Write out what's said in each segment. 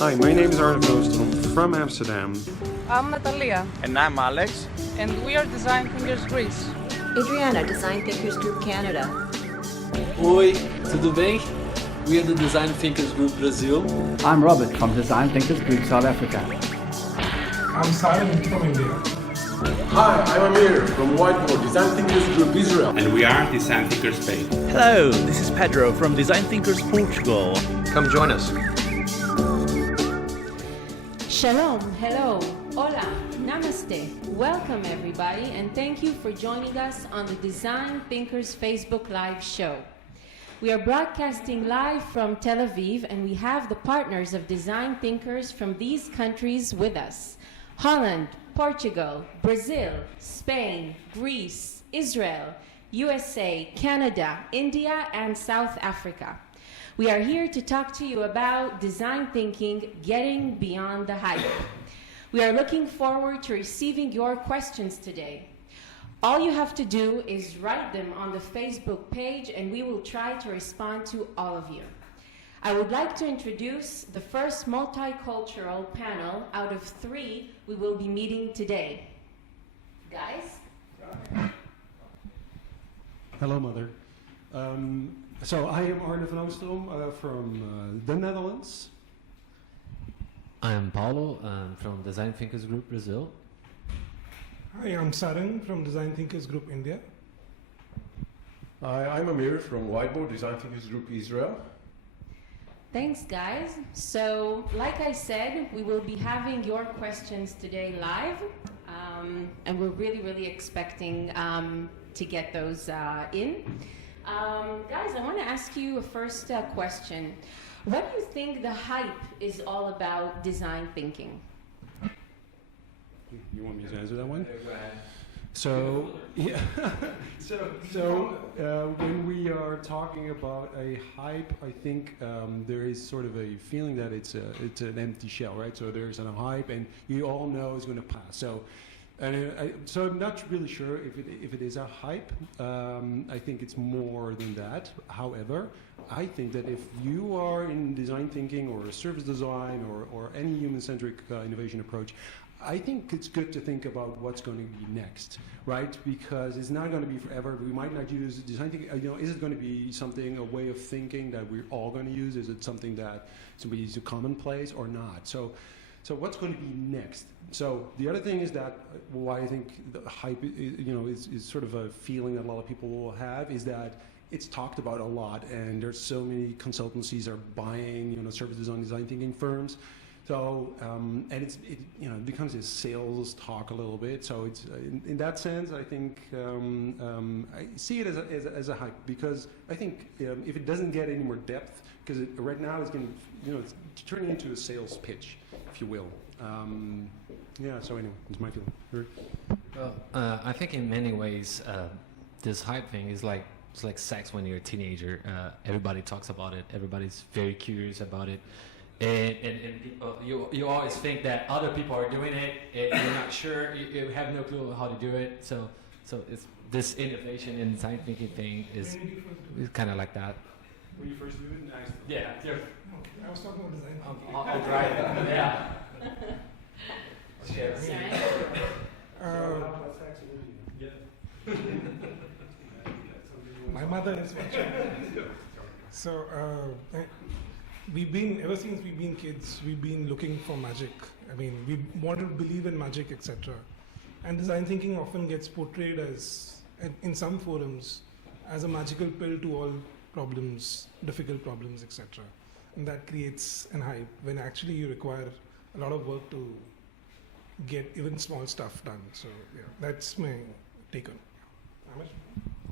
Hi, my name is Arne Koostrom from Amsterdam. I'm Natalia, And I'm Alex. and we are DesignThinkers Greece. Adriana, DesignThinkers Group Canada. Oi, tudo bem? We are the DesignThinkers Group Brazil. I'm Robert from DesignThinkers Group South Africa. I'm Simon from India. Hi, I'm Amir from Whiteboard, DesignThinkers Group Israel. And we are DesignThinkers Spain. Hello, this is Pedro from DesignThinkers Portugal. Come join us. Shalom, hello, hola, namaste. Welcome everybody, and thank you for joining us on the Design Thinkers Facebook Live show. We are broadcasting live from Tel Aviv, and we have the partners of Design Thinkers from these countries with us: Holland, Portugal, Brazil, Spain, Greece, Israel, USA, Canada, India, and South Africa. We are here to talk to you about design thinking, getting beyond the hype. We are looking forward to receiving your questions today. All you have to do is write them on the Facebook page, and we will try to respond to all of you. I would like to introduce the first multicultural panel out of 3 we will be meeting today. Guys? Hello, Mother. So I am Arne van Oostrom from the Netherlands. I am Paulo from DesignThinkers Group Brazil. Hi, I'm Saran from DesignThinkers Group India. Hi, I'm Amir from Whiteboard, DesignThinkers Group Israel. Thanks, guys. So, like I said, we will be having your questions today live, and we're really expecting to get those in. Guys, I want to ask you a first question. What do you think the hype is all about design thinking? You want me to answer that one? Go ahead. So, yeah. When we are talking about a hype, I think there is sort of a feeling that it's an empty shell, right? So there's a hype, and you all know it's going to pass. So I'm not really sure if it is a hype. I think it's more than that. However, I think that if you are in design thinking or service design or any human-centric innovation approach, I think it's good to think about what's going to be next, right? Because it's not going to be forever. We might not use design thinking. Is it going to be something, a way of thinking that we're all going to use? Is it something that is a commonplace or not? So what's going to be next? So the other thing is that why I think the hype, is sort of a feeling that a lot of people will have is that it's talked about a lot, and there's so many consultancies are buying, service design thinking firms. So and it becomes a sales talk a little bit. So it's in that sense, I think I see it as a hype, because I think if it doesn't get any more depth, because right now it's getting it's turning into a sales pitch, if you will. So anyway, it's my feeling. Well, I think in many ways this hype thing is like sex when you're a teenager. Everybody talks about it. Everybody's very curious about it. And people, you always think that other people are doing it, and you're not sure, you have no clue how to do it. So it's this innovation and design thinking thing is kind of like that. When you first do it, nice. Yeah. I was talking about design. I'll try it. Yeah. My mother is watching. So ever since we've been kids, we've been looking for magic. I mean, we want to believe in magic, etc. And design thinking often gets portrayed as, in some forums, as a magical pill to all problems, difficult problems, etc. And that creates an hype, when actually you require a lot of work to get even small stuff done. So yeah, that's my take on it.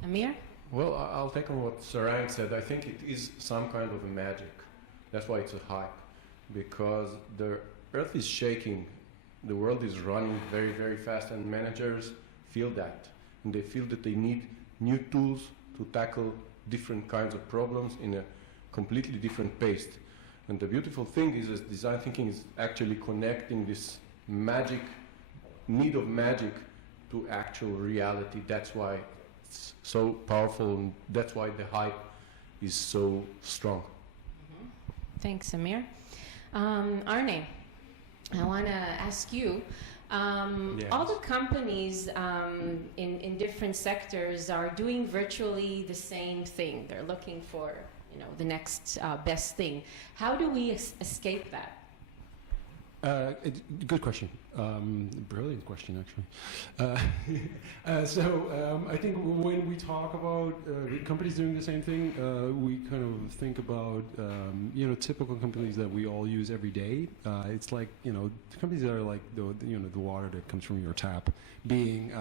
Amir? Well, I'll take on what Sarang said. I think it is some kind of a magic. That's why it's a hype, because the earth is shaking, the world is running very, very fast, and managers feel that. And they feel that they need new tools to tackle different kinds of problems in a completely different pace. And the beautiful thing is that design thinking is actually connecting this magic, need of magic, to actual reality. That's why it's so powerful, and that's why the hype is so strong. Thanks, Amir. Arne, I want to ask you, all the companies in different sectors are doing virtually the same thing. They're looking for, the next best thing. How do we escape that? Good question. Brilliant question, actually. I think when we talk about companies doing the same thing, we kind of think about typical companies that we all use every day. It's like companies that are like the water that comes from your tap, being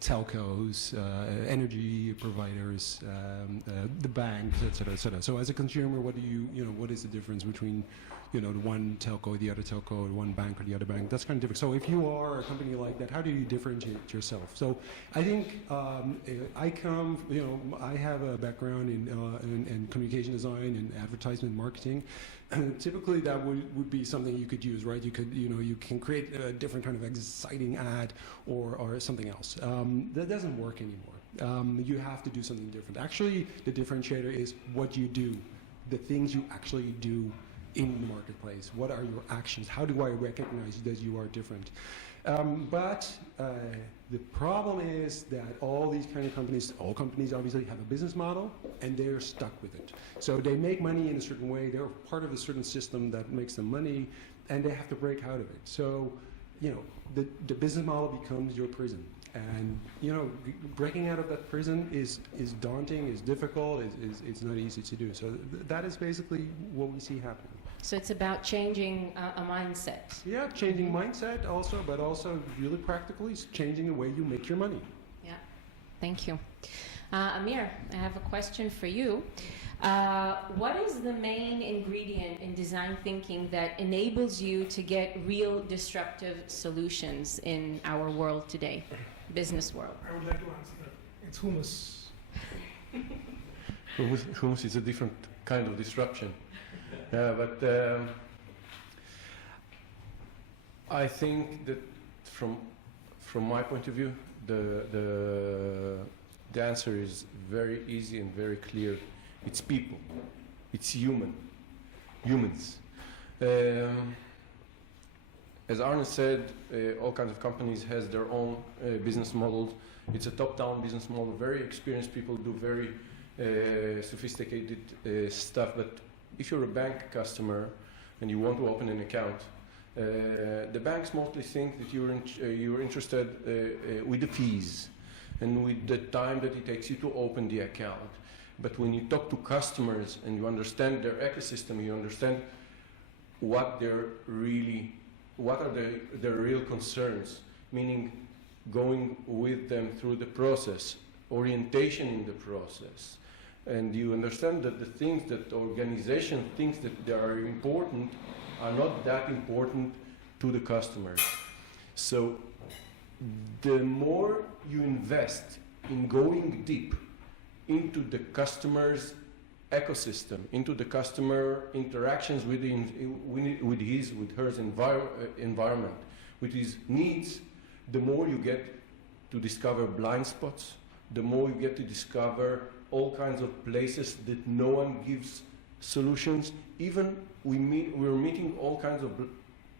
telcos, energy providers, the banks, et cetera, et cetera. So as a consumer, what is the difference between the one telco, the other telco, one bank or the other bank? That's kind of different. So if you are a company like that, how do you differentiate yourself? So I think I have a background in communication design and advertisement marketing. Typically, that would be something you could use, right? You could, you can create a different kind of exciting ad or something else. That doesn't work anymore. You have to do something different. Actually, the differentiator is what you do, the things you actually do in the marketplace. What are your actions? How do I recognize that you are different? But the problem is that all these kind of companies, all companies obviously have a business model and they're stuck with it. So they make money in a certain way, they're part of a certain system that makes them money, and they have to break out of it. So, the business model becomes your prison. And, breaking out of that prison is daunting, is difficult, it's not easy to do. So that is basically what we see happening. So it's about changing a mindset. Yeah, changing mindset also, but also really practically changing the way you make your money. Yeah, thank you. Amir, I have a question for you. What is the main ingredient in design thinking that enables you to get real disruptive solutions in our world today, business world? I would like to answer that. It's hummus. Hummus is a different kind of disruption. But I think that from my point of view, the answer is very easy and very clear. It's people. It's humans. As Arne said, all kinds of companies has their own business models. It's a top-down business model. Very experienced people do very sophisticated stuff. But if you're a bank customer and you want to open an account, the banks mostly think that you're interested with the fees and with the time that it takes you to open the account. But when you talk to customers and you understand their ecosystem, you understand what are their real concerns, meaning going with them through the process, orientation in the process. And you understand that the things that the organization thinks that they are important are not that important to the customers. So the more you invest in going deep into the customer's ecosystem, into the customer interactions with her environment, with his needs, the more you get to discover blind spots, the more you get to discover all kinds of places that no one gives solutions. Even we're meeting all kinds of,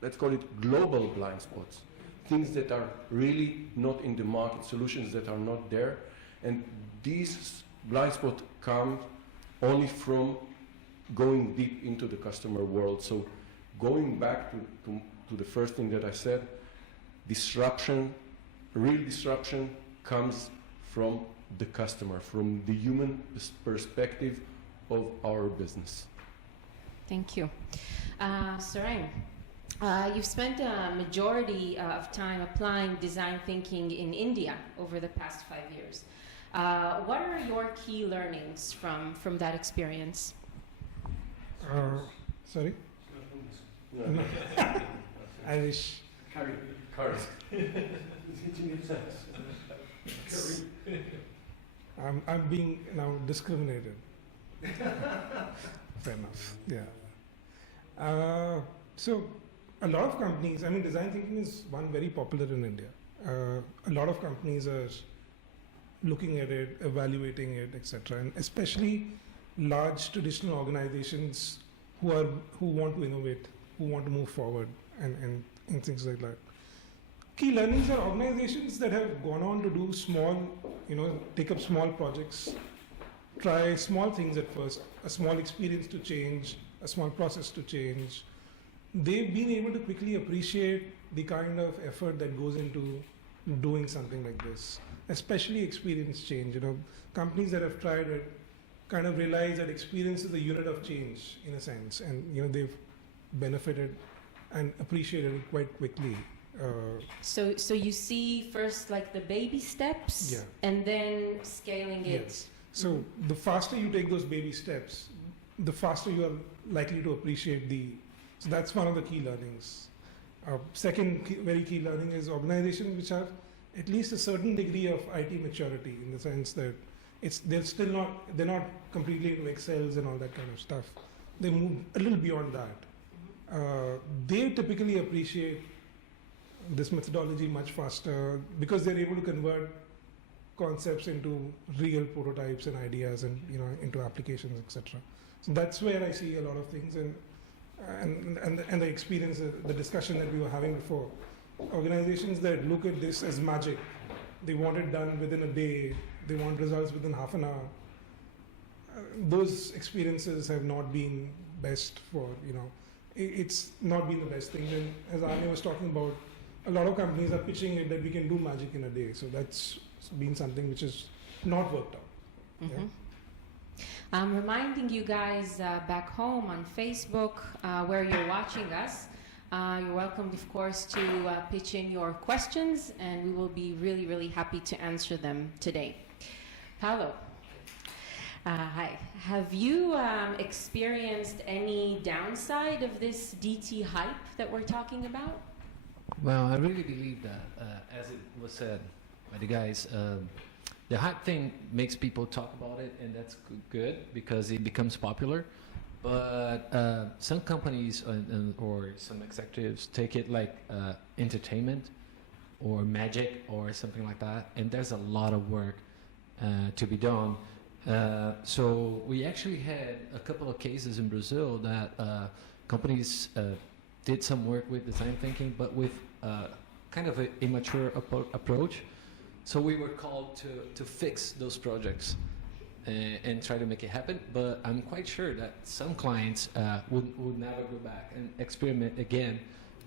let's call it global blind spots, things that are really not in the market, solutions that are not there. And these blind spots come only from going deep into the customer world. So going back to the first thing that I said, disruption, real disruption comes from the customer, from the human perspective of our business. Thank you. Sarang, you've spent a majority of time applying design thinking in India over the past 5 years. What are your key learnings from that experience? Sorry? No. I wish. Curry. I'm being now discriminated. Fair enough. Yeah. So a lot of companies, design thinking is one very popular in India. A lot of companies are looking at it, evaluating it, etc. And especially large traditional organizations who want to innovate who want to move forward and things like that. Key learnings are organizations that have gone on to do small, take up small projects, try small things at first, a small experience to change, a small process to change. They've been able to quickly appreciate the kind of effort that goes into doing something like this, especially experience change. Companies that have tried it kind of realize that experience is a unit of change in a sense, and they've benefited and appreciated it quite quickly. So you see first like the baby steps, Yeah. and then scaling it. Yes. So the faster you take those baby steps, the faster you are likely to appreciate so that's one of the key learnings. Second very key learning is organizations which have at least a certain degree of IT maturity, in the sense that they're not completely into Excels and all that kind of stuff. They move a little beyond that. They typically appreciate this methodology much faster because they're able to convert concepts into real prototypes and ideas, and into applications, etc. So that's where I see a lot of things, and the experience, the discussion that we were having before. Organizations that look at this as magic, they want it done within a day, they want results within half an hour. Those experiences have not been best for, it's not been the best thing. And as Anya was talking about, a lot of companies are pitching it that we can do magic in a day. So that's been something which has not worked out. Mm-hmm. Yeah. I'm reminding you guys back home on Facebook where you're watching us. You're welcome, of course, to pitch in your questions, and we will be really, really happy to answer them today. Paolo, hi. Have you experienced any downside of this DT hype that we're talking about? Well, I really believe that, as it was said by the guys, the hype thing makes people talk about it, and that's good because it becomes popular. But some companies or some executives take it like entertainment or magic or something like that, and there's a lot of work to be done. So we actually had a couple of cases in Brazil that companies did some work with design thinking, but with kind of an immature approach. So we were called to fix those projects and try to make it happen. But I'm quite sure that some clients would never go back and experiment again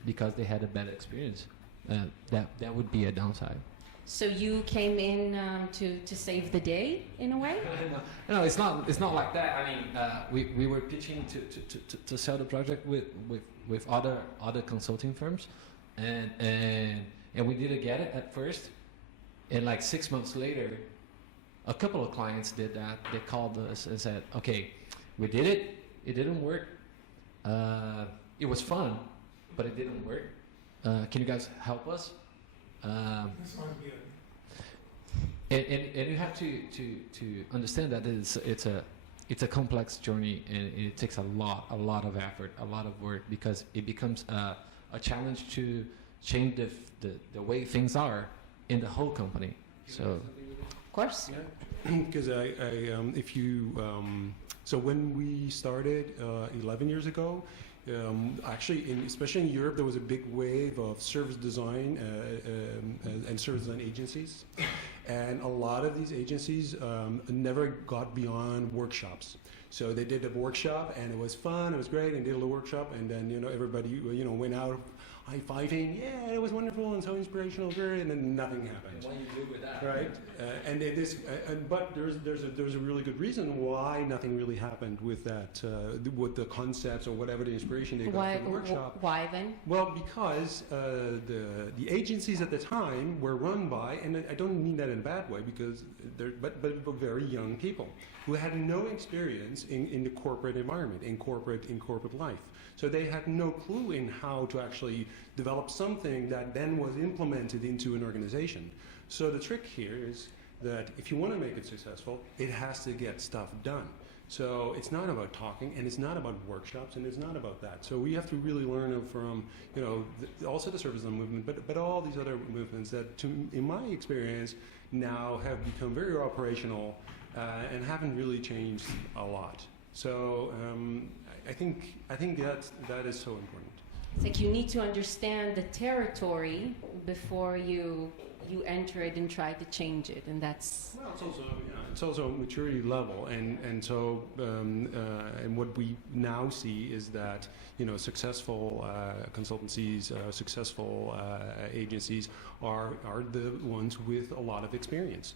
because they had a bad experience. That would be a downside. So you came in to save the day in a way? No, it's not like that. I mean, we were pitching to sell the project with other consulting firms, and we didn't get it at first. And like 6 months later, a couple of clients did that. They called us and said, "Okay, we did it. It didn't work. It was fun, but it didn't work. Can you guys help us?" And you have to understand that it's a complex journey, and it takes a lot of effort, a lot of work, because it becomes a challenge to change the way things are in the whole company. So, of course, because so when we started 11 years ago. Actually, especially in Europe, there was a big wave of service design and service design agencies, and a lot of these agencies never got beyond workshops. So they did a workshop, and it was fun, it was great, and did a little workshop, and then everybody went out high-fiving, yeah, it was wonderful and so inspirational, great, and then nothing happened. And what do you do with that? Right, but there's a really good reason why nothing really happened with that, with the concepts or whatever the inspiration they got from the workshop. Why then? Well, because the agencies at the time were run by, and I don't mean that in a bad way, because but very young people who had no experience in the corporate environment, in corporate life. So they had no clue in how to actually develop something that then was implemented into an organization. So the trick here is that if you want to make it successful, it has to get stuff done. So it's not about talking, and it's not about workshops, and it's not about that. So we have to really learn from, also the service design movement, but all these other movements that, in my experience, now have become very operational and haven't really changed a lot. So I think that is so important. It's like you need to understand the territory before you enter it and try to change it, and that's. Well, it's also a maturity level, and so and what we now see is that successful consultancies, successful agencies are the ones with a lot of experience,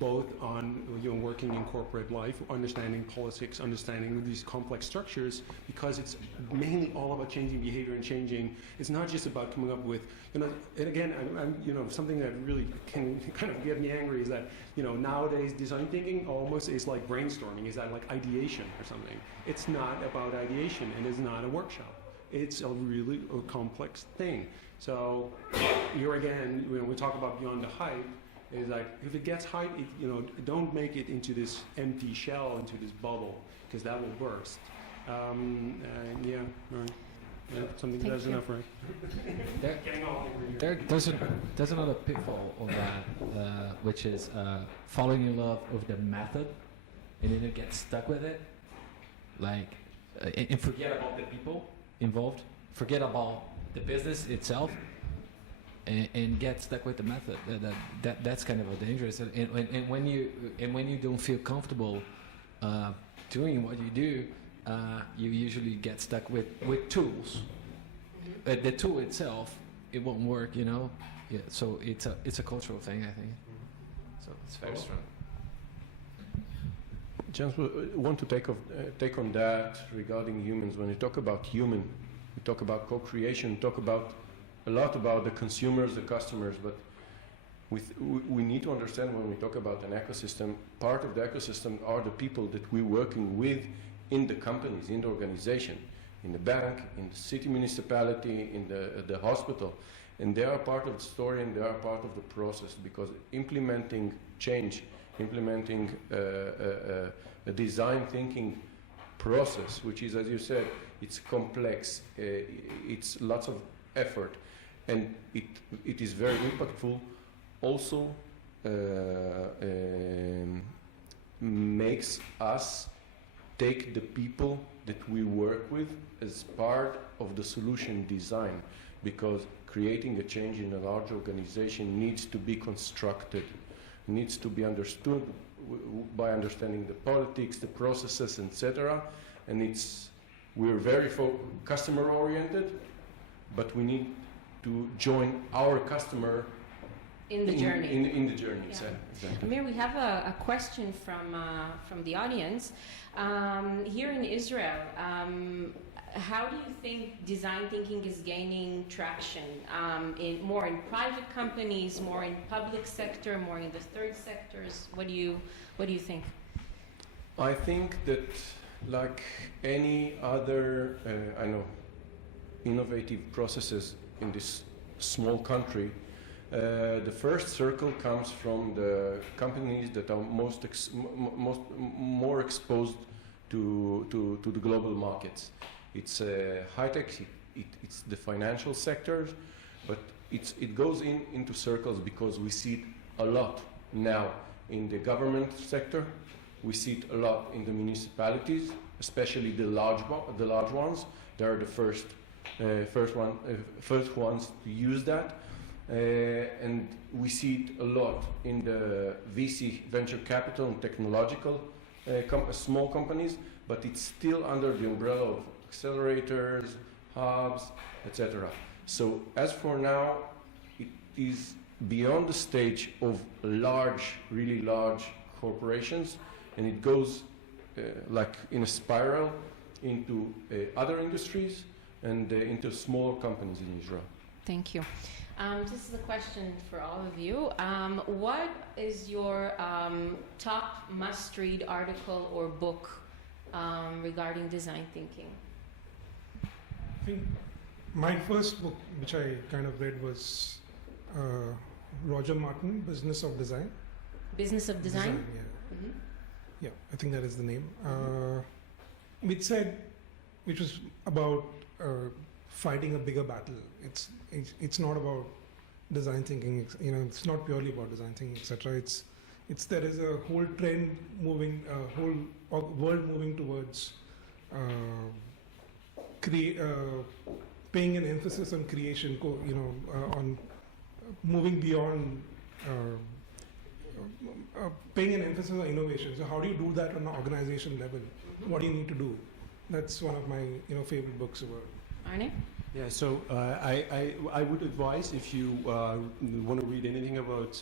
both on working in corporate life, understanding politics, understanding these complex structures, because it's mainly all about changing behavior and changing. It's not just about coming up with, and again, I'm something that really can kind of get me angry is that nowadays design thinking almost is like brainstorming. Is that like ideation or something? It's not about ideation, and it's not a workshop. It's a really complex thing. So here again, when we talk about beyond the hype. Is like if it gets hype, don't make it into this empty shell, into this bubble, because that will burst. Yeah, right. Yeah, something that's enough, right? There's another pitfall of that, which is following your love of the method, and then you get stuck with it, like, and forget about the people involved, forget about the business itself. And get stuck with the method. That's kind of a dangerous. And when you don't feel comfortable doing what you do, you usually get stuck with tools. The tool itself, it won't work. Yeah. So it's a cultural thing, I think. So it's very strong. Just want to take on that regarding humans. When you talk about human, we talk about co-creation. Talk about a lot about the consumers, the customers, but we need to understand when we talk about an ecosystem, part of the ecosystem are the people that we're working with in the companies, in the organization, in the bank, in the city municipality, in the hospital. And they are part of the story and they are part of the process, because implementing change, implementing a design thinking process, which is, as you said, it's complex, it's lots of effort, and it is very impactful. Also makes us take the people that we work with as part of the solution design, because creating a change in a large organization needs to be constructed, needs to be understood by understanding the politics, the processes, etc. And we're very customer oriented, but we need to join our customer in the journey. In the journey, yeah. Exactly. Amir, we have a question from the audience. Here in Israel, how do you think design thinking is gaining traction? More in private companies, more in public sector, more in the third sectors? What do you think? I think that, like any other, innovative processes in this small country, the first circle comes from the companies that are more exposed to the global markets. It's high tech, it's the financial sectors, but it goes into circles because we see it a lot now in the government sector. We see it a lot in the municipalities, especially the large ones. They are the first ones to use that, and we see it a lot in the VC, venture capital and technological small companies, but it's still under the umbrella of accelerators, hubs, etc. So as for now, it is beyond the stage of really large corporations, and it goes like in a spiral into other industries and into smaller companies in Israel. Thank you. This is a question for all of you. What is your top must-read article or book regarding design thinking? I think my first book, which I kind of read, was Roger Martin, Business of Design. Business of Design? Yeah. Mm-hmm. Yeah, I think that is the name. Which was about fighting a bigger battle. It's not about design thinking. It's not purely about design thinking, etc. There is a whole trend moving, whole world moving towards paying an emphasis on creation, on moving beyond, paying an emphasis on innovation. So how do you do that on an organization level? What do you need to do? That's one of my favorite books about. Arne? Yeah, so I would advise, if you want to read anything about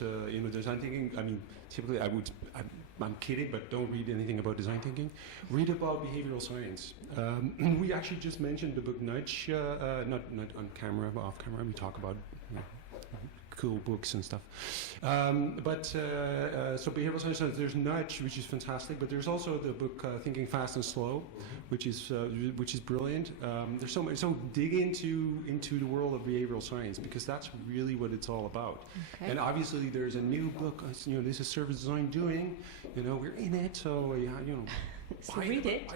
design thinking. I mean, typically I'm kidding, but don't read anything about design thinking. Read about behavioral science. We actually just mentioned the book Nudge, not on camera, but off camera. We talk about cool books and stuff. So behavioral science, there's Nudge, which is fantastic, but there's also the book Thinking Fast and Slow, which is brilliant. There's so much. So dig into the world of behavioral science, because that's really what it's all about. Okay. And obviously there's a new book. This is service design doing. We're in it, so So read it.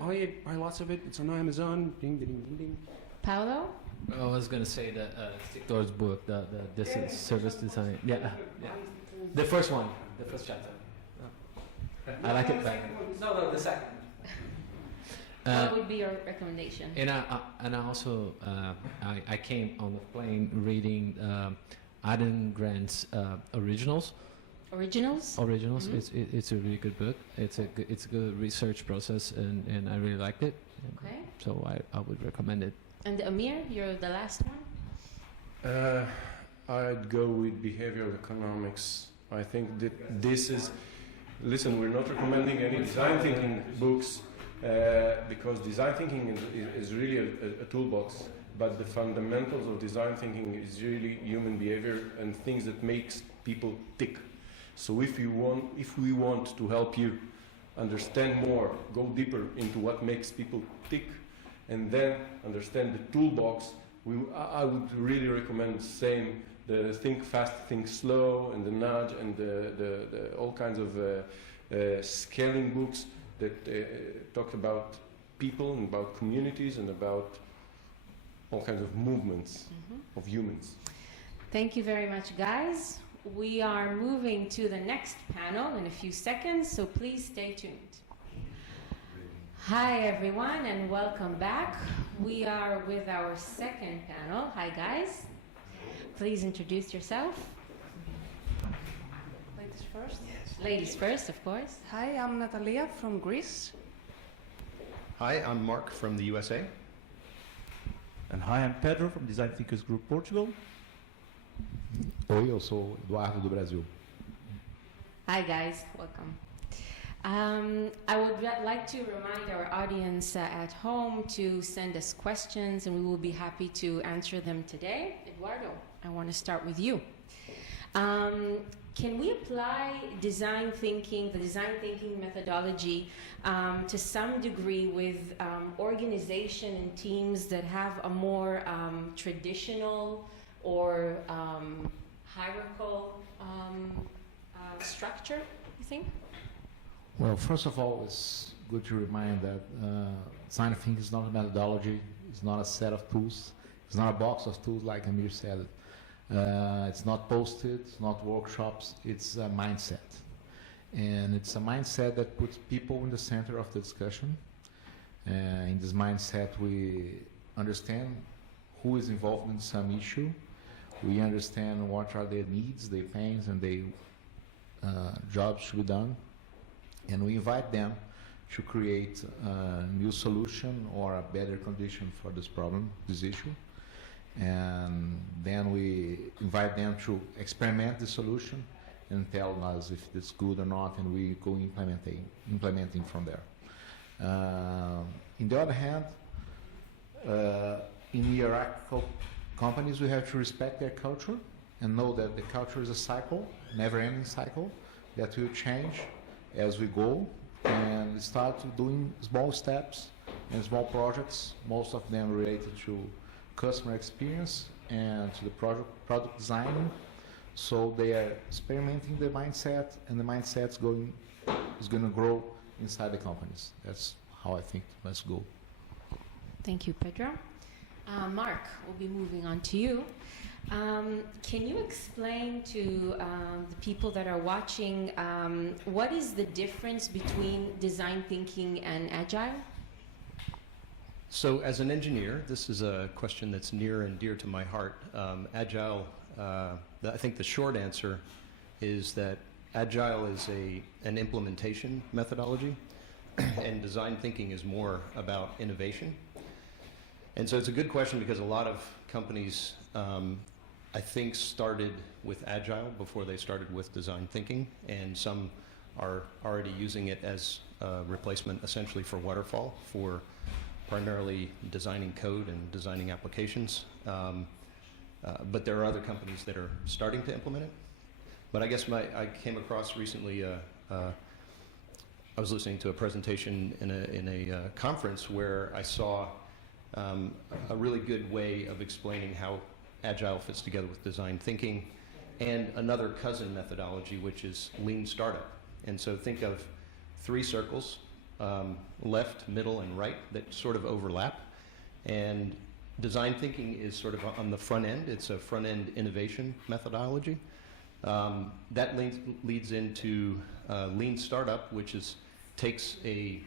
Buy it. Buy lots of it. It's on Amazon. Ding, ding, ding, ding. Paolo? I was gonna say that Stictor's book, this is service design. Yeah. The first one, the first chapter. I like it better. No, the second. What would be your recommendation? And I also I came on the plane reading Adam Grant's Originals. Originals? Mm-hmm. It's a really good book. It's a good research process, and I really liked it. Okay. So I would recommend it. And Amir, you're the last one? I'd go with behavioral economics. I think that this is, listen, we're not recommending any design thinking books because design thinking is really a toolbox, but the fundamentals of design thinking is really human behavior and things that makes people tick. So if we want to help you understand more, go deeper into what makes people tick, and then understand the toolbox, I would really recommend the Think Fast, Think Slow, and the Nudge, and the all kinds of scaling books that talk about people and about communities and about all kinds of movements of humans. Thank you very much, guys. We are moving to the next panel in a few seconds, so please stay tuned. Hi everyone, and welcome back. We are with our second panel. Hi guys. Please introduce yourself. Ladies first. Yes. Ladies first, of course. Hi, I'm Natalia from Greece. Hi, I'm Mark from the USA. And hi, I'm Pedro from Design Thinkers Group Portugal. Oi, eu sou Eduardo do Brasil. Hi guys, welcome. I would like to remind our audience at home to send us questions, and we will be happy to answer them today. Eduardo, I want to start with you. Can we apply design thinking, the design thinking methodology, to some degree with organization and teams that have a more traditional or hierarchical structure, you think? Well, first of all, it's good to remind that design thinking is not a methodology, it's not a set of tools, it's not a box of tools like Amir said. It's not posted, it's not workshops, it's a mindset. And it's a mindset that puts people in the center of the discussion. In this mindset, we understand who is involved in some issue. We understand what are their needs, their pains, and their jobs to be done. And we invite them to create a new solution or a better condition for this problem, this issue. And then we invite them to experiment the solution and tell us if it's good or not, and we go implementing from there. On the other hand, in hierarchical companies, we have to respect their culture and know that the culture is a cycle, never-ending cycle, that will change as we go, and start doing small steps and small projects, most of them related to customer experience and to the product design. So they are experimenting the mindset, and the mindset is going to grow inside the companies. That's how I think let's go. Thank you, Pedro. Mark, we'll be moving on to you. Can you explain to the people that are watching what is the difference between design thinking and agile? So as an engineer, this is a question that's near and dear to my heart. Agile, I think the short answer is that Agile is an implementation methodology, and design thinking is more about innovation. And so it's a good question because a lot of companies, I think, started with Agile before they started with design thinking, and some are already using it as a replacement essentially for waterfall, for primarily designing code and designing applications. But there are other companies that are starting to implement it. But I guess I came across recently, I was listening to a presentation in a conference where I saw a really good way of explaining how Agile fits together with design thinking, and another cousin methodology, which is lean startup. And so think of 3 circles, left, middle, and right, that sort of overlap. And design thinking is sort of on the front end. It's a front-end innovation methodology. That leads into lean startup, which takes a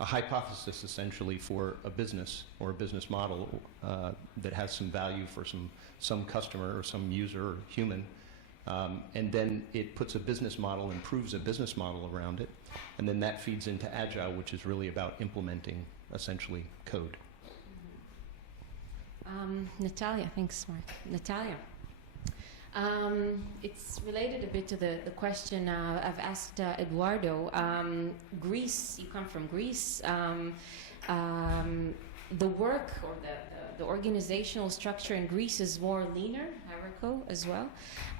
hypothesis essentially for a business or a business model that has some value for some customer or some user or human, and then it puts a business model, improves a business model around it, and then that feeds into Agile, which is really about implementing essentially code. Natalia, thanks, Mark. Natalia. It's related a bit to the question I've asked Eduardo. Greece, you come from Greece. The work or the organizational structure in Greece is more linear, hierarchical as well.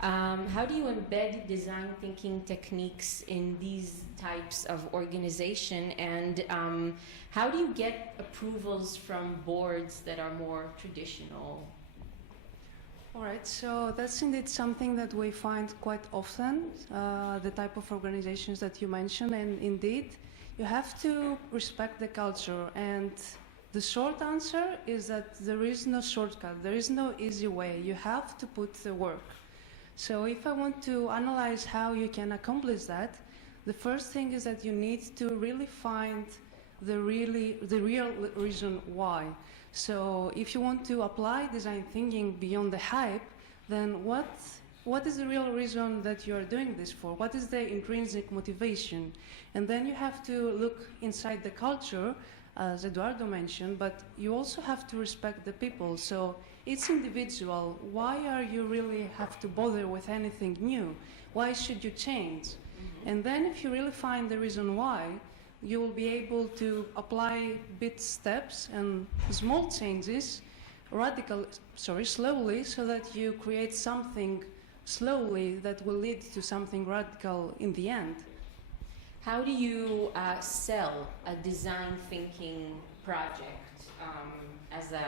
How do you embed design thinking techniques in these types of organization, and how do you get approvals from boards that are more traditional? All right, so that's indeed something that we find quite often, the type of organizations that you mentioned, and indeed, you have to respect the culture, and the short answer is that there is no shortcut, there is no easy way, you have to put the work. So if I want to analyze how you can accomplish that, the first thing is that you need to really find the real reason why. So if you want to apply design thinking beyond the hype, then what is the real reason that you are doing this for? What is the intrinsic motivation? And then you have to look inside the culture, as Eduardo mentioned, but you also have to respect the people. So it's individual. Why are you really have to bother with anything new? Why should you change? And then if you really find the reason why, you will be able to apply bit steps and small changes, slowly, so that you create something slowly that will lead to something radical in the end. How do you sell a design thinking project as a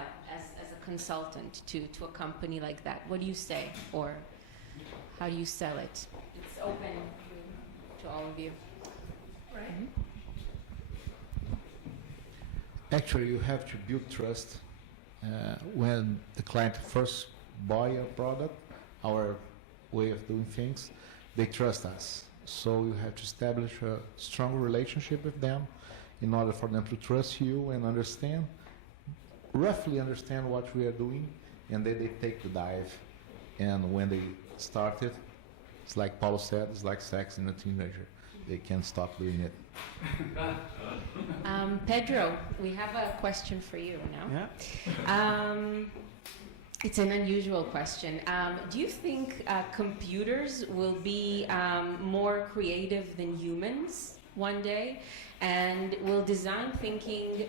consultant to a company like that? What do you say, or how do you sell it? It's open to all of you. Right. Mm-hmm. Actually, you have to build trust when the client first buy your product, our way of doing things, they trust us. So you have to establish a strong relationship with them in order for them to trust you and roughly understand what we are doing, and then they take the dive. And when they start it, it's like Paulo said, it's like sex in a teenager. They can't stop doing it. Pedro, we have a question for you now. Yeah. It's an unusual question. Do you think computers will be more creative than humans one day? And will design thinking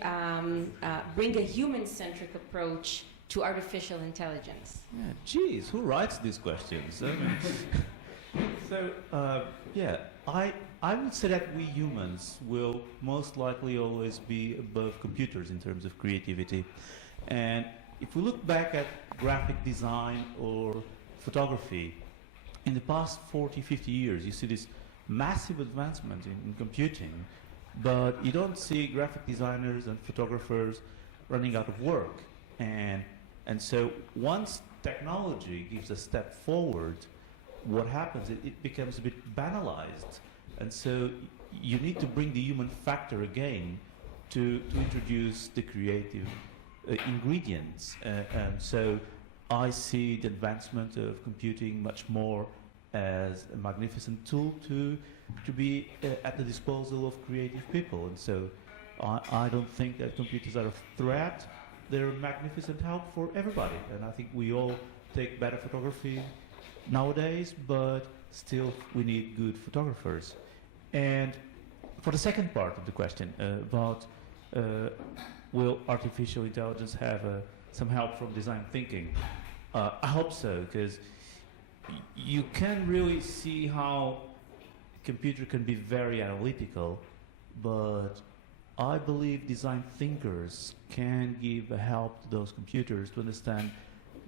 bring a human-centric approach to artificial intelligence? Yeah, geez, who writes these questions? I would say that we humans will most likely always be above computers in terms of creativity. And if we look back at graphic design or photography, in the past 40, 50 years, you see this massive advancement in computing, but you don't see graphic designers and photographers running out of work. And so once technology gives a step forward, what happens, it becomes a bit banalized. And so you need to bring the human factor again to introduce the creative ingredients. And so I see the advancement of computing much more as a magnificent tool to be at the disposal of creative people. And so I don't think that computers are a threat. They're a magnificent help for everybody. And I think we all take better photography nowadays, but still we need good photographers. And for the second part of the question about will artificial intelligence have some help from design thinking? I hope so, because you can really see how a computer can be very analytical, but I believe design thinkers can give a help to those computers to understand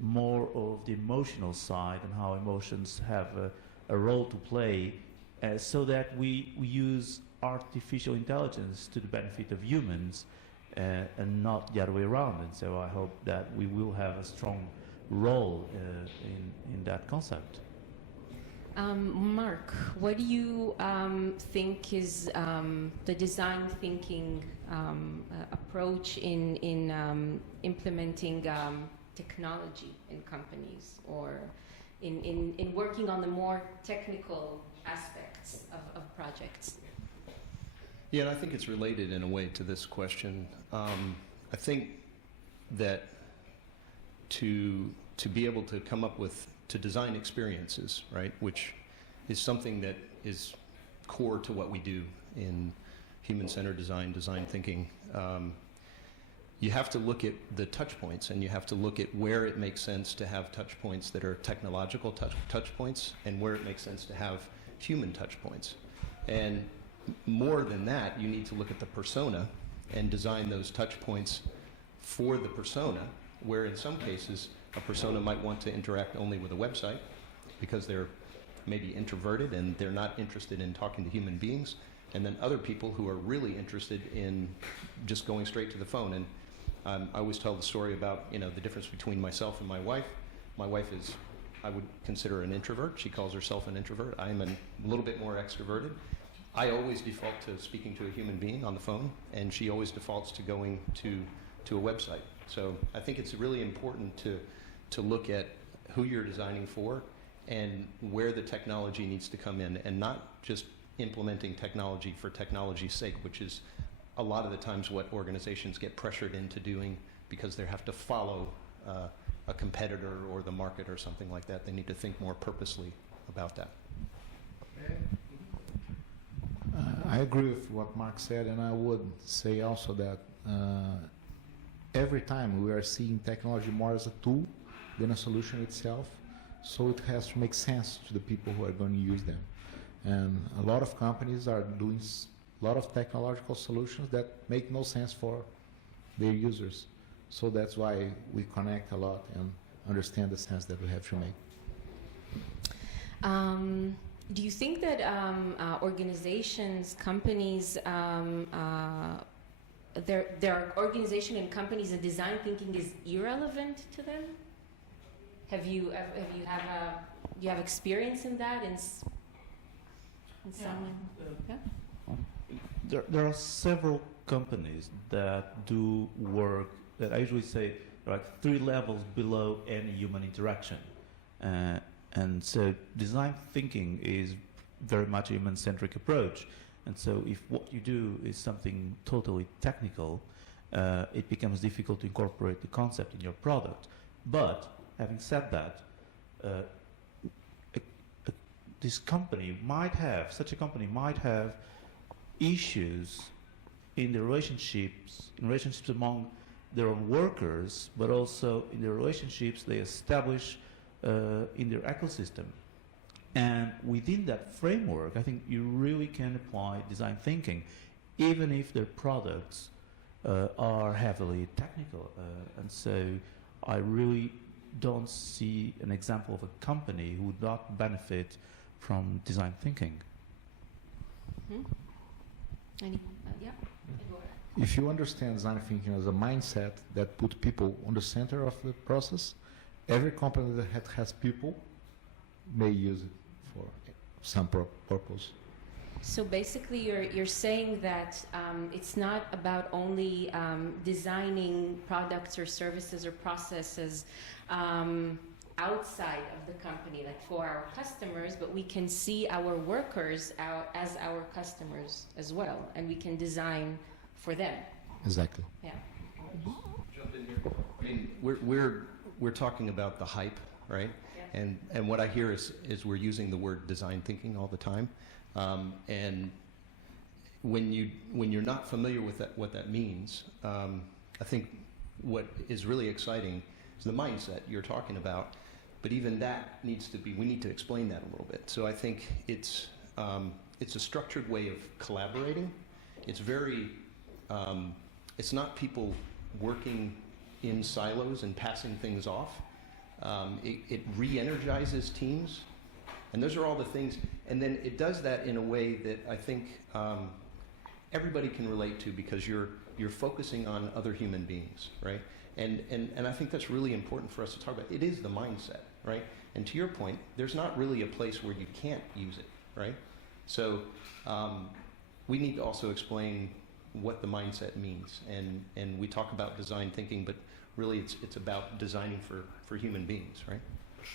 more of the emotional side and how emotions have a role to play, so that we use artificial intelligence to the benefit of humans and not the other way around. And so I hope that we will have a strong role in that concept. Mark, what do you think is the design thinking approach in implementing technology in companies, or in working on the more technical aspects of projects? Yeah, and I think it's related in a way to this question. I think that to be able to come up with, to design experiences, right, which is something that is core to what we do in human-centered design, design thinking, you have to look at the touch points, and you have to look at where it makes sense to have touch points that are technological touch points, and where it makes sense to have human touch points. And more than that, you need to look at the persona and design those touch points for the persona, where in some cases a persona might want to interact only with a website because they're maybe introverted and they're not interested in talking to human beings, and then other people who are really interested in just going straight to the phone. And I always tell the story about, the difference between myself and my wife. My wife is, I would consider, an introvert. She calls herself an introvert. I'm a little bit more extroverted. I always default to speaking to a human being on the phone, and she always defaults to going to a website. So I think it's really important to look at who you're designing for and where the technology needs to come in, and not just implementing technology for technology's sake, which is a lot of the times what organizations get pressured into doing because they have to follow a competitor or the market or something like that. They need to think more purposely about that. I agree with what Mark said, and I would say also that every time we are seeing technology more as a tool than a solution itself, so it has to make sense to the people who are going to use them. And a lot of companies are doing a lot of technological solutions that make no sense for their users. So that's why we connect a lot and understand the sense that we have to make. Do you think that organizations, companies, there are organizations and companies that design thinking is irrelevant to them? You have experience in that in some? Yeah. There are several companies that do work that I usually say are like 3 levels below any human interaction. And so design thinking is very much a human-centric approach. And so if what you do is something totally technical, it becomes difficult to incorporate the concept in your product. But having said that, this company might have, such a company might have issues in the relationships among their own workers, but also in the relationships they establish in their ecosystem. And within that framework, I think you really can apply design thinking, even if their products are heavily technical. And so I really don't see an example of a company who would not benefit from design thinking. Mm-hmm. Yeah. if you understand design thinking as a mindset that put people on the center of the process, every company that has people may use it for some purpose. So basically, you're saying that it's not about only designing products or services or processes outside of the company, like for our customers, but we can see our workers as our customers as well, and we can design for them. Exactly. Yeah. Jump in here. I mean, we're talking about the hype, right? Yeah. And what I hear is we're using the word design thinking all the time. And when you're not familiar with what that means, I think what is really exciting is the mindset you're talking about. But even that needs to be, we need to explain that a little bit. So I think it's a structured way of collaborating. It's very, it's not people working in silos and passing things off. It re-energizes teams. And those are all the things, and then it does that in a way that I think everybody can relate to, because you're focusing on other human beings, right? And I think that's really important for us to talk about. It is the mindset, right? And to your point, there's not really a place where you can't use it, right? So we need to also explain what the mindset means, and we talk about design thinking, but really it's about designing for human beings, right?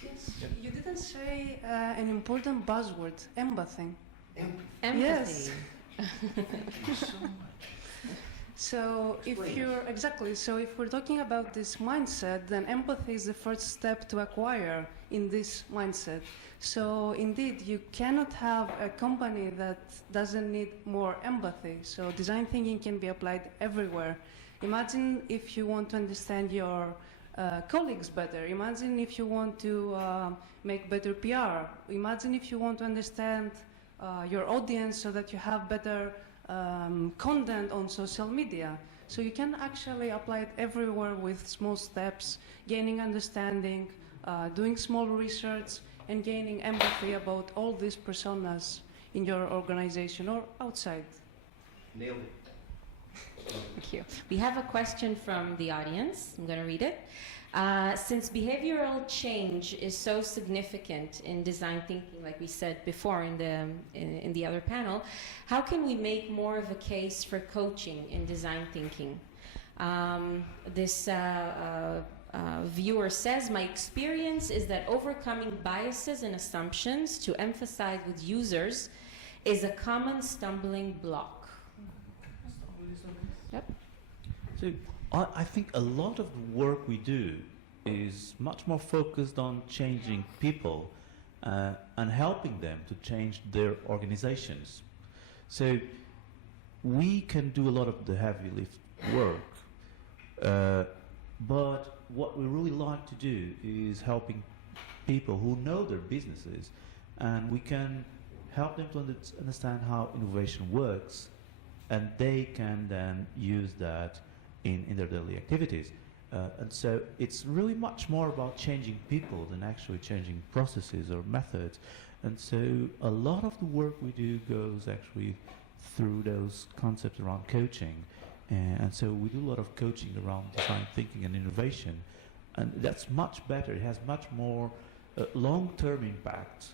Yes. Yeah. You didn't say an important buzzword, empathy. Empathy. Yes. Thank you so much. So if we're talking about this mindset, then empathy is the first step to acquire in this mindset. So indeed, you cannot have a company that doesn't need more empathy. So design thinking can be applied everywhere. Imagine if you want to understand your colleagues better. Imagine if you want to make better PR. Imagine if you want to understand your audience so that you have better content on social media. So you can actually apply it everywhere with small steps, gaining understanding, doing small research, and gaining empathy about all these personas in your organization or outside. Nailed it. Thank you. We have a question from the audience. I'm going to read it. Since behavioral change is so significant in design thinking, like we said before in the other panel, how can we make more of a case for coaching in design thinking? This viewer says, my experience is that overcoming biases and assumptions to emphasize with users is a common stumbling block. Yep. So I think a lot of the work we do is much more focused on changing people and helping them to change their organizations. So we can do a lot of the heavy lift work, but what we really like to do is helping people who know their businesses, and we can help them to understand how innovation works, and they can then use that in their daily activities. And so it's really much more about changing people than actually changing processes or methods. And so a lot of the work we do goes actually through those concepts around coaching. And so we do a lot of coaching around design thinking and innovation. And that's much better. It has much more long-term impact,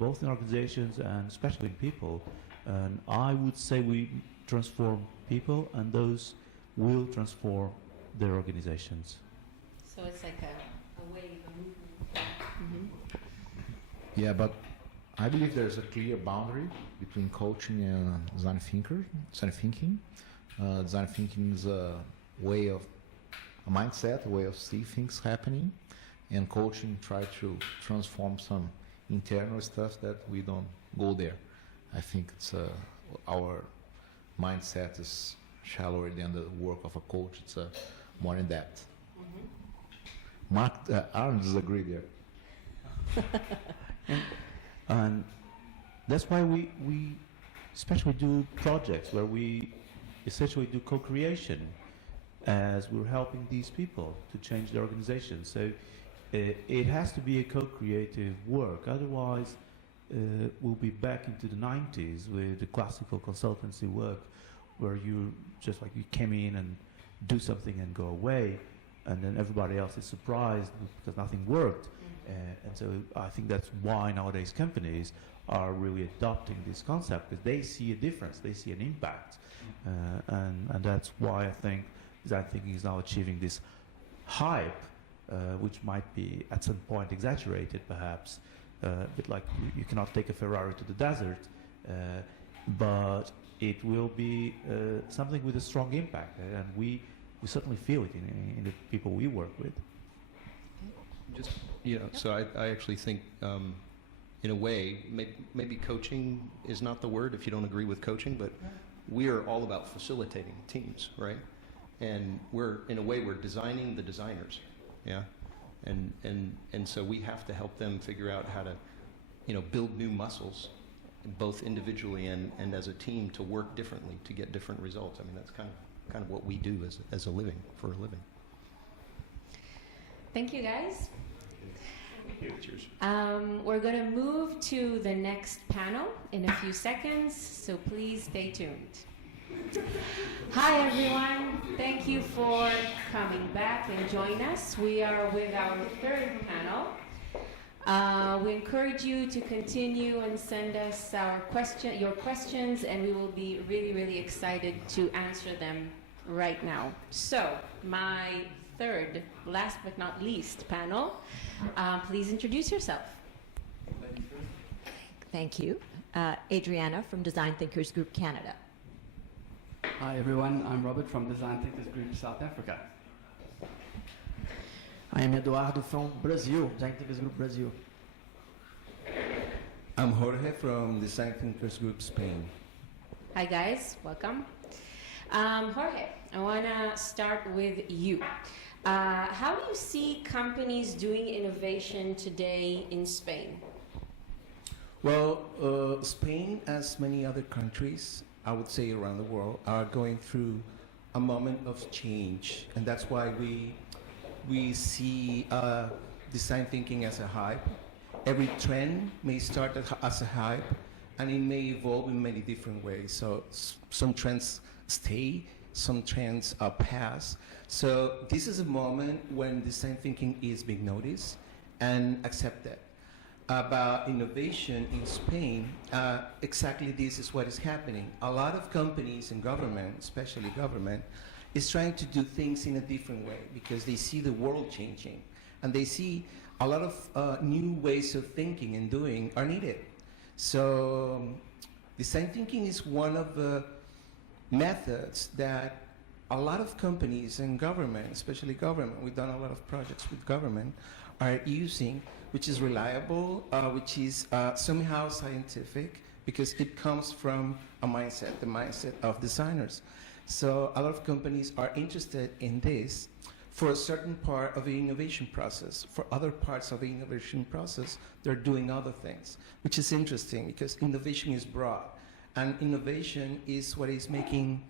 both in organizations and especially in people. And I would say we transform people, and those will transform their organizations. So it's like a wave, a movement. Mm-hmm. Yeah, but I believe there's a clear boundary between coaching and design thinking. Design thinking is a mindset, a way of seeing things happening, and coaching try to transform some internal stuff that we don't go there. I think it's our mindset is shallower than the work of a coach. It's more in depth. Mm-hmm. Mark, Aaron disagreed there. And that's why we especially do projects where we essentially do co-creation, as we're helping these people to change their organization. So it has to be a co-creative work. Otherwise, we'll be back into the 90s with the classical consultancy work, where you just like you came in and do something and go away, and then everybody else is surprised because nothing worked. And so I think that's why nowadays companies are really adopting this concept, because they see a difference, they see an impact. And that's why I think design thinking is now achieving this hype, which might be at some point exaggerated perhaps, a bit like you cannot take a Ferrari to the desert, but it will be something with a strong impact, and we certainly feel it in the people we work with. Just, you know, so I actually think, in a way, maybe coaching is not the word if you don't agree with coaching, but we are all about facilitating teams, right? And in a way, we're designing the designers, yeah? And so we have to help them figure out how to, you know, build new muscles, both individually and as a team, to work differently, to get different results. I mean, that's kind of what we do as a living, for a living. Thank you, guys. Cheers. We're going to move to the next panel in a few seconds, so please stay tuned. Hi, everyone. Thank you for coming back and join us. We are with our third panel. We encourage you to continue and send us your questions, and we will be really, really excited to answer them right now. So, my third, last but not least panel, please introduce yourself. Thank you. Adriana from DesignThinkers Group Canada. Hi everyone, I'm Robert from DesignThinkers Group South Africa. I am Eduardo from Brazil, DesignThinkers Group Brazil. I'm Jorge from DesignThinkers Group Spain. Hi guys, welcome. Jorge, I want to start with you. How do you see companies doing innovation today in Spain? Well, Spain, as many other countries, I would say around the world, are going through a moment of change, and that's why we see design thinking as a hype. Every trend may start as a hype, and it may evolve in many different ways. So some trends stay, some trends pass. So this is a moment when design thinking is being noticed and accepted. About innovation in Spain, exactly this is what is happening. A lot of companies and government, especially government, is trying to do things in a different way because they see the world changing, and they see a lot of new ways of thinking and doing are needed. So design thinking is one of the methods that a lot of companies and government, especially government, we've done a lot of projects with government, are using, which is reliable, which is somehow scientific, because it comes from a mindset, the mindset of designers. So a lot of companies are interested in this for a certain part of the innovation process. For other parts of the innovation process, they're doing other things, which is interesting because innovation is broad, and innovation is what is making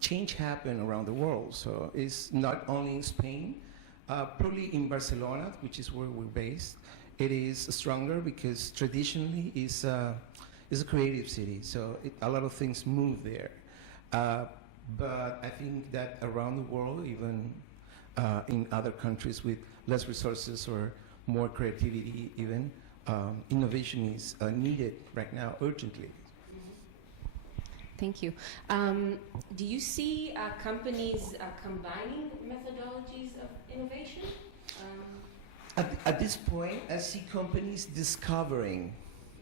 change happen around the world. So it's not only in Spain, probably in Barcelona, which is where we're based. It is stronger because traditionally it's a creative city, so a lot of things move there. But I think that around the world, even in other countries with less resources or more creativity even, innovation is needed right now urgently. Thank you. Do you see companies combining methodologies of innovation? At this point, I see companies discovering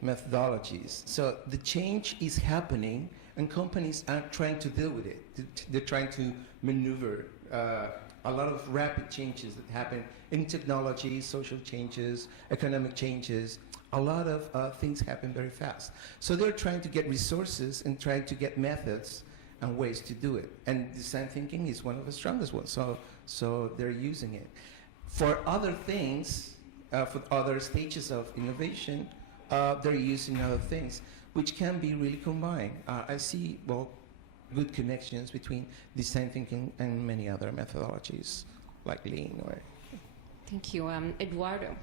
methodologies. So the change is happening, and companies are trying to deal with it. They're trying to maneuver a lot of rapid changes that happen in technology, social changes, economic changes. A lot of things happen very fast. So they're trying to get resources and trying to get methods and ways to do it. And design thinking is one of the strongest ones. So they're using it. For other things, for other stages of innovation, they're using other things, which can be really combined. I see, well, good connections between design thinking and many other methodologies, like Lean or... Thank you. Eduardo.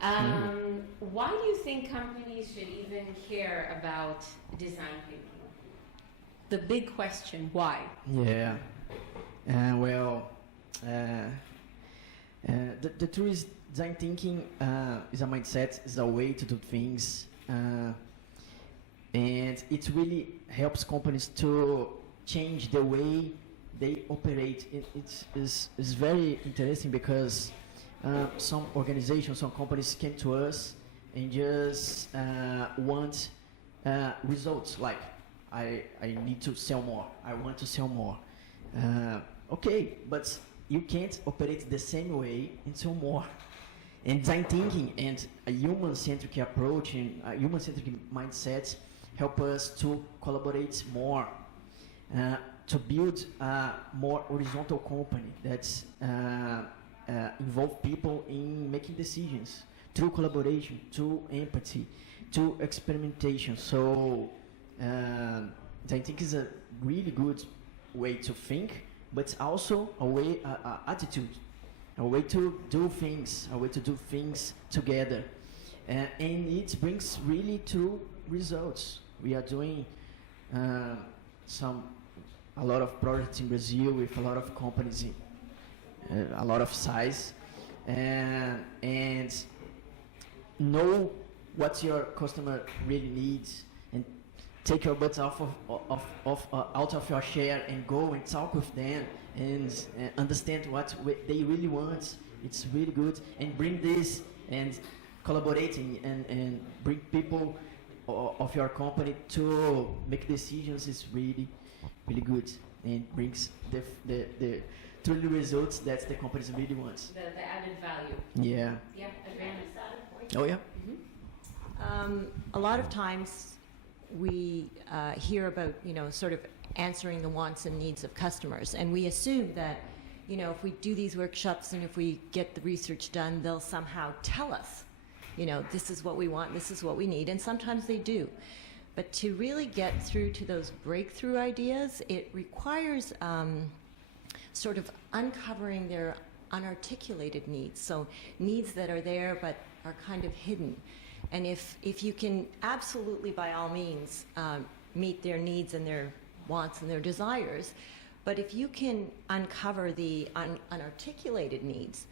Why do you think companies should even care about design thinking? the big question, why? Yeah. The truth is, design thinking is a mindset, is a way to do things, and it really helps companies to change the way they operate. It is very interesting because some organizations, some companies came to us and just want results, like I need to sell more, I want to sell more. Okay, but you can't operate the same way and sell more. And design thinking and a human-centric approach and a human-centric mindset help us to collaborate more, to build a more horizontal company that's involve people in making decisions through collaboration, through empathy, through experimentation. So design thinking is a really good way to think, but also a way, attitude, a way to do things together, and it brings really to results. We are doing a lot of projects in Brazil with a lot of companies, a lot of size, and know what your customer really needs, and take your butts out of your chair and go and talk with them and understand what they really want. It's really good, and bring this and collaborating and bring people of your company to make decisions is really, really good, and brings the truly results that the companies really want. The added value. Yeah. Yeah, Adriana. Oh yeah. A lot of times we hear about, sort of answering the wants and needs of customers, and we assume that, if we do these workshops and if we get the research done, they'll somehow tell us, this is what we want, this is what we need, and sometimes they do. But to really get through to those breakthrough ideas, it requires sort of uncovering their unarticulated needs, so needs that are there but are kind of hidden. And if you can absolutely, by all means, meet their needs and their wants and their desires, but if you can uncover the unarticulated needs,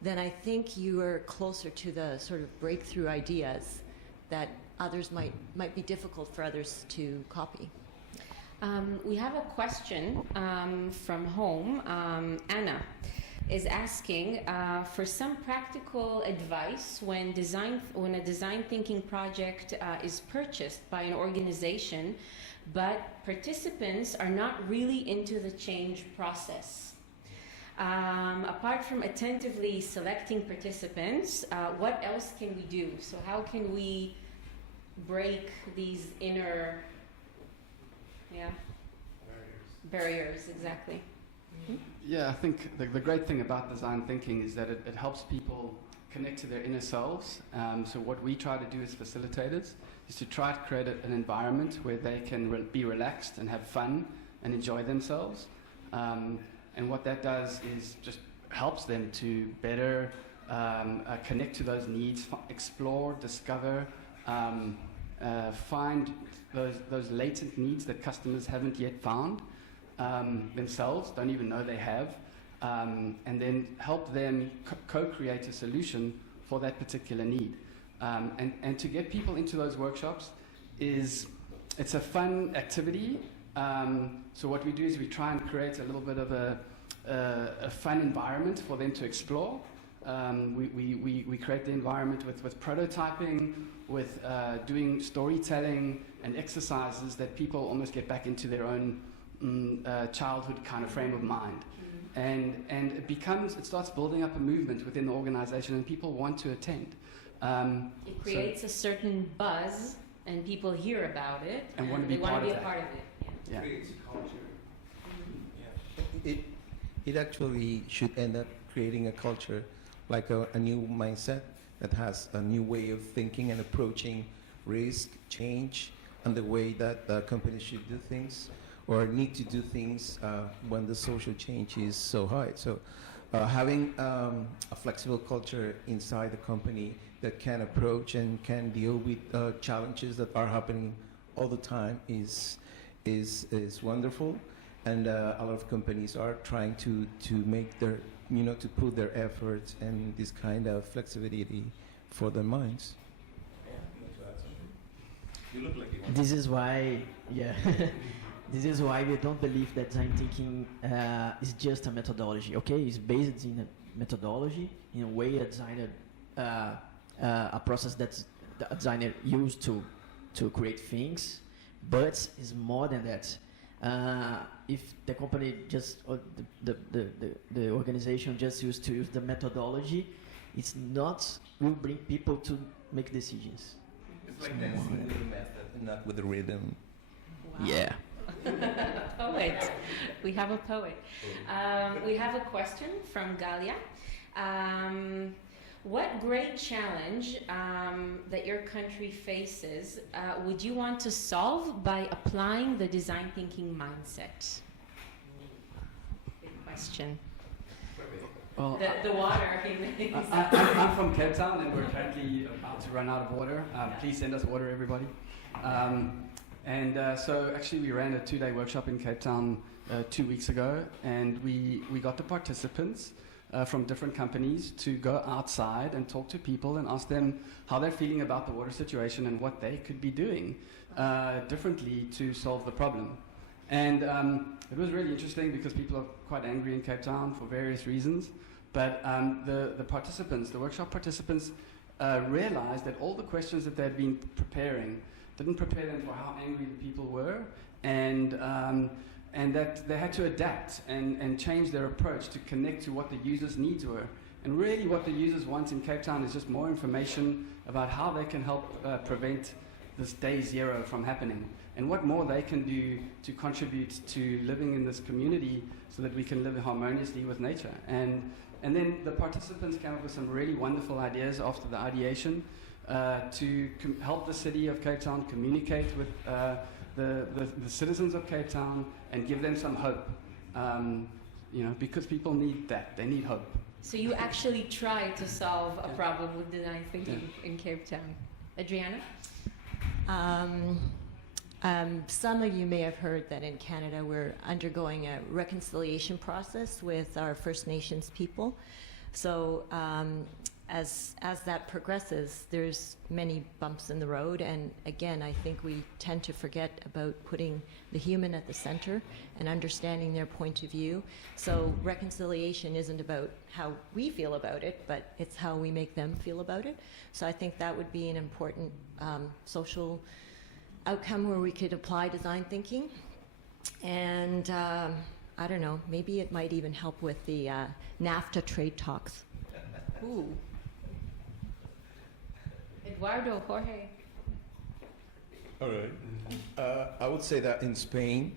then I think you are closer to the sort of breakthrough ideas that others might be difficult for others to copy. We have a question from home. Anna is asking for some practical advice when a design thinking project is purchased by an organization, but participants are not really into the change process. Apart from attentively selecting participants, what else can we do? So how can we break these inner barriers, exactly. Yeah, I think the great thing about design thinking is that it helps people connect to their inner selves. So what we try to do as facilitators is to try to create an environment where they can be relaxed and have fun and enjoy themselves. And what that does is just helps them to better connect to those needs, explore, discover, find those latent needs that customers haven't yet found themselves, don't even know they have, and then help them co-create a solution for that particular need. And to get people into those workshops it's a fun activity. So what we do is we try and create a little bit of a fun environment for them to explore. We create the environment with prototyping, with doing storytelling and exercises that people almost get back into their own childhood kind of frame of mind. And it starts building up a movement within the organization, and people want to attend. It creates a certain buzz, and people hear about it, and want to they be want part to be of a that. part of it. Yeah. Creates a culture. It actually should end up creating a culture, like a new mindset that has a new way of thinking and approaching risk, change, and the way that companies should do things or need to do things when the social change is so high. So having a flexible culture inside the company that can approach and can deal with challenges that are happening all the time is is wonderful, and a lot of companies are trying to make their, to put their efforts and this kind of flexibility for their minds. You look like you want This is why, yeah, this is why we don't believe that design thinking is just a methodology. Okay, it's based in a methodology, in a way a designer, a process that a designer used to create things, but it's more than that. If the company just, or the organization just used to use the methodology, it's not will bring people to make decisions. It's like dancing with the method and not with the rhythm. Wow. Yeah. Poet. We have a poet. We have a question from Galia. What great challenge that your country faces would you want to solve by applying the design thinking mindset? Good question. Well, The water. I'm from Cape Town, and we're currently about to run out of water. Please send us water, everybody. So actually we ran a 2-day workshop in Cape Town 2 weeks ago, and we got the participants from different companies to go outside and talk to people and ask them how they're feeling about the water situation and what they could be doing differently to solve the problem. And it was really interesting because people are quite angry in Cape Town for various reasons. But the participants, the workshop participants, realized that all the questions that they'd been preparing didn't prepare them for how angry the people were, and that they had to adapt and change their approach to connect to what the users' needs were. And really what the users want in Cape Town is just more information about how they can help prevent this day zero from happening, and what more they can do to contribute to living in this community so that we can live harmoniously with nature. And then the participants came up with some really wonderful ideas after the ideation to help the city of Cape Town communicate with the citizens of Cape Town and give them some hope. Because people need that. They need hope. So you actually try to solve a problem with design thinking in Cape Town. Adriana? Some of you may have heard that in Canada we're undergoing a reconciliation process with our First Nations people. So as that progresses, there's many bumps in the road, and again, I think we tend to forget about putting the human at the center and understanding their point of view. So reconciliation isn't about how we feel about it, but it's how we make them feel about it. So I think that would be an important social outcome where we could apply design thinking. And I don't know, maybe it might even help with the NAFTA trade talks. Ooh. Eduardo, Jorge. All right. I would say that in Spain,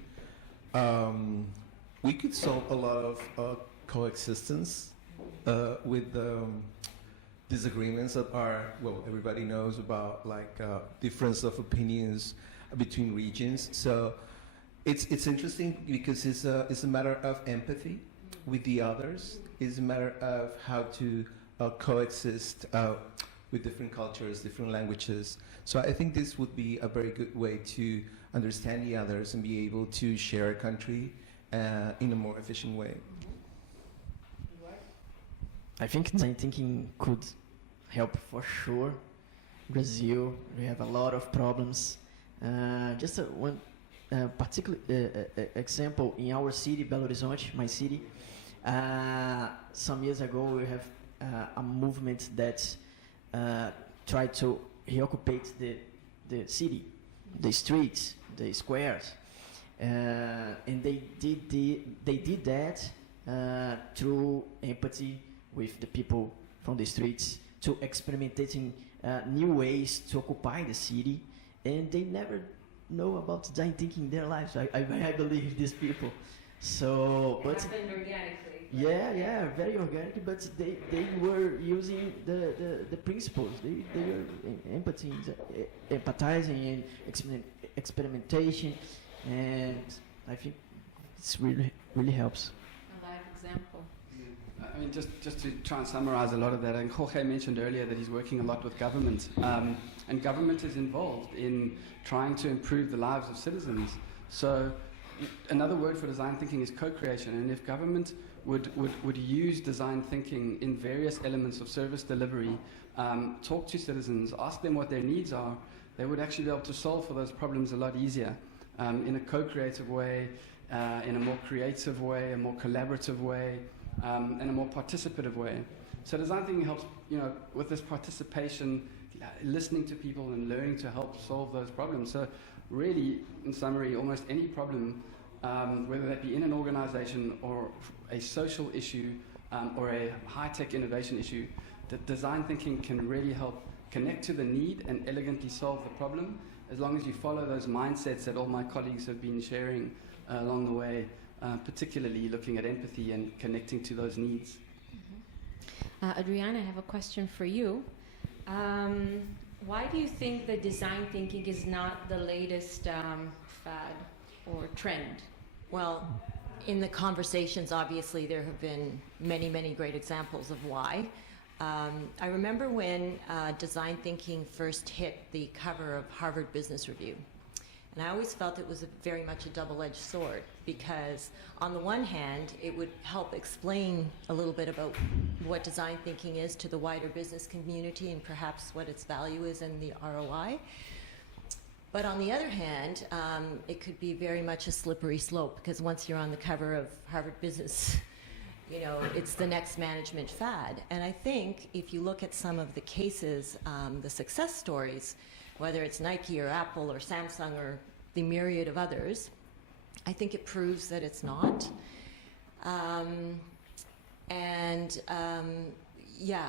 we could solve a lot of coexistence with disagreements that are, well, everybody knows about, like difference of opinions between regions. So it's interesting because it's a matter of empathy with the others. It's a matter of how to coexist with different cultures, different languages. So I think this would be a very good way to understand the others and be able to share a country in a more efficient way. I think design thinking could help for sure. Brazil, we have a lot of problems. Just one particular example in our city, Belo Horizonte, my city. Some years ago, we have a movement that tried to reoccupy the city, the streets, the squares, and they did that through empathy with the people from the streets, to experimenting new ways to occupy the city, and they never know about design thinking in their lives. I believe these people. So, It happened organically. Yeah, very organic, but they were using the principles. They were empathizing and experimentation, and I think it's really helps. A live example. I mean, just to try and summarize a lot of that, and Jorge mentioned earlier that he's working a lot with government, and government is involved in trying to improve the lives of citizens. So another word for design thinking is co-creation, and if government would use design thinking in various elements of service delivery, talk to citizens, ask them what their needs are, they would actually be able to solve for those problems a lot easier in a co-creative way, in a more creative way, a more collaborative way, and a more participative way. So design thinking helps, with this participation, listening to people and learning to help solve those problems. So really, in summary, almost any problem, whether that be in an organization or a social issue or a high-tech innovation issue, that design thinking can really help connect to the need and elegantly solve the problem, as long as you follow those mindsets that all my colleagues have been sharing along the way, particularly looking at empathy and connecting to those needs. Adriana, I have a question for you. Why do you think that design thinking is not the latest fad or trend? Well, in the conversations, obviously, there have been many, many great examples of why. I remember when design thinking first hit the cover of Harvard Business Review. And I always felt it was very much a double-edged sword, because on the one hand, it would help explain a little bit about what design thinking is to the wider business community and perhaps what its value is and the ROI. But on the other hand, it could be very much a slippery slope, because once you're on the cover of Harvard Business, it's the next management fad. And I think if you look at some of the cases, the success stories, whether it's Nike or Apple or Samsung or the myriad of others, I think it proves that it's not.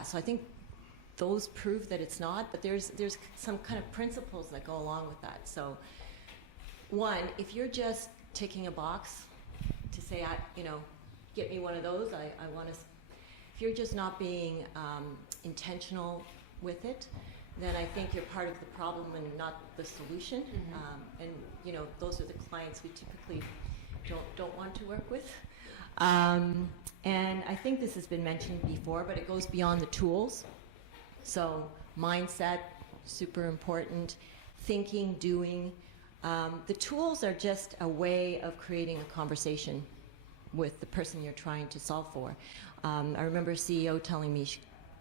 So I think those prove that it's not, but there's some kind of principles that go along with that. So one, if you're just ticking a box to say, get me one of those, I want to, if you're just not being intentional with it, then I think you're part of the problem and not the solution. And those are the clients we typically don't want to work with. And I think this has been mentioned before, but it goes beyond the tools. So mindset, super important. Thinking, doing. The tools are just a way of creating a conversation with the person you're trying to solve for. I remember a CEO telling me,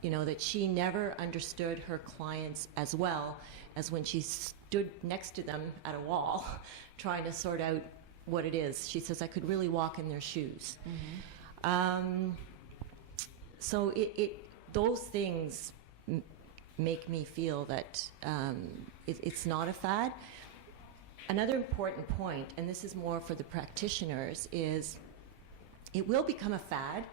that she never understood her clients as well as when she stood next to them at a wall trying to sort out what it is. She says, I could really walk in their shoes. So those things make me feel that it's not a fad. Another important point, and this is more for the practitioners, is it will become a fad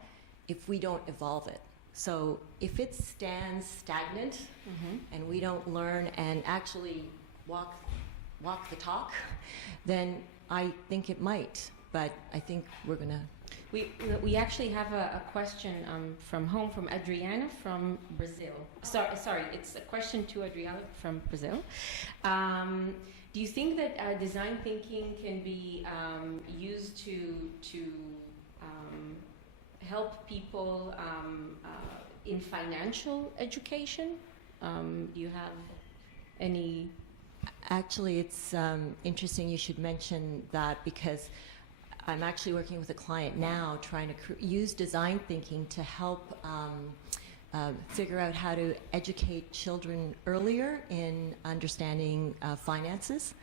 if we don't evolve it. So if it stands stagnant and we don't learn and actually walk the talk, then I think it might. But I think we're going to... We actually have a question from home from Adriana from Brazil. Sorry, it's a question to Adriana from Brazil. Do you think that design thinking can be used to help people in financial education? Do you have any? Actually, it's interesting you should mention that, because I'm actually working with a client now trying to use design thinking to help figure out how to educate children earlier in understanding finances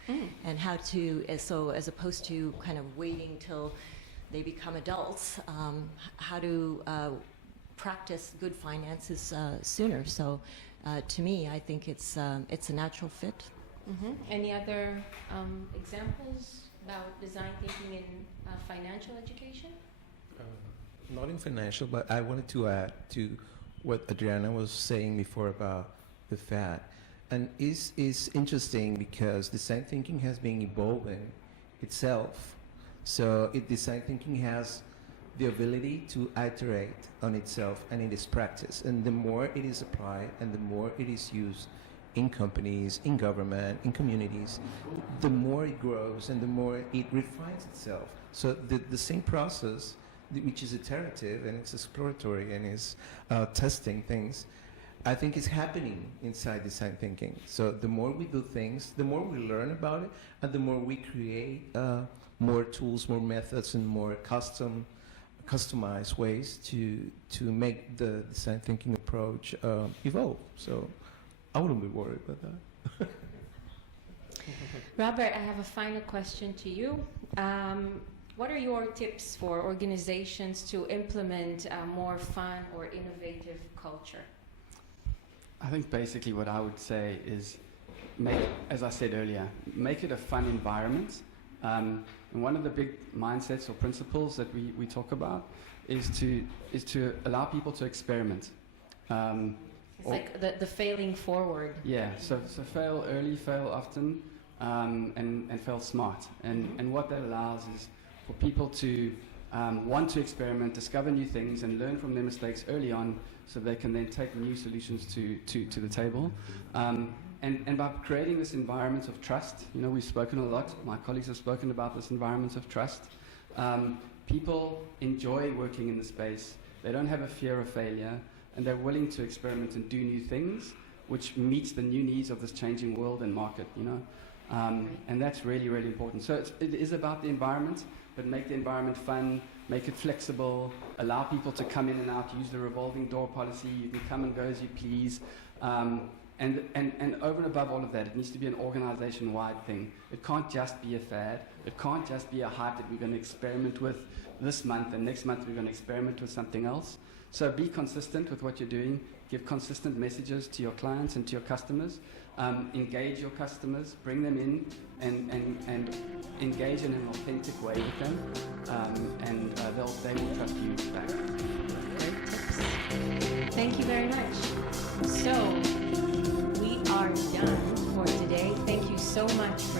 and how to, as opposed to kind of waiting till they become adults, how to practice good finances sooner. So to me, I think it's a natural fit. Any other examples about design thinking in financial education? Not in financial, but I wanted to add to what Adriana was saying before about the fad. And it's interesting because design thinking has been evolving itself. So design thinking has the ability to iterate on itself and in its practice. And the more it is applied and the more it is used in companies, in government, in communities, the more it grows and the more it refines itself. So the same process, which is iterative and it's exploratory and is testing things, I think it's happening inside design thinking. So the more we do things, the more we learn about it, and the more we create more tools, more methods, and more customized ways to make the design thinking approach evolve. So I wouldn't be worried about that. Robert, I have a final question to you. What are your tips for organizations to implement a more fun or innovative culture? I think basically what I would say is, as I said earlier, make it a fun environment. And one of the big mindsets or principles that we talk about is to allow people to experiment. It's like the failing forward. Yeah, so fail early, fail often, and fail smart. And what that allows is for people to want to experiment, discover new things, and learn from their mistakes early on, so they can then take new solutions to the table. And by creating this environment of trust, we've spoken a lot, my colleagues have spoken about this environment of trust. People enjoy working in the space, they don't have a fear of failure, and they're willing to experiment and do new things, which meets the new needs of this changing world and market, and that's really, really important. So it is about the environment, but make the environment fun, make it flexible, allow people to come in and out, use the revolving door policy, you can come and go as you please. And over and above all of that, it needs to be an organization-wide thing. It can't just be a fad. It can't just be a hype that we're going to experiment with this month, and next month we're going to experiment with something else. So be consistent with what you're doing. Give consistent messages to your clients and to your customers. Engage your customers. Bring them in and engage in an authentic way with them. And they will trust you back. Great tips. Thank you very much. So, we are done for today. Thank you so much for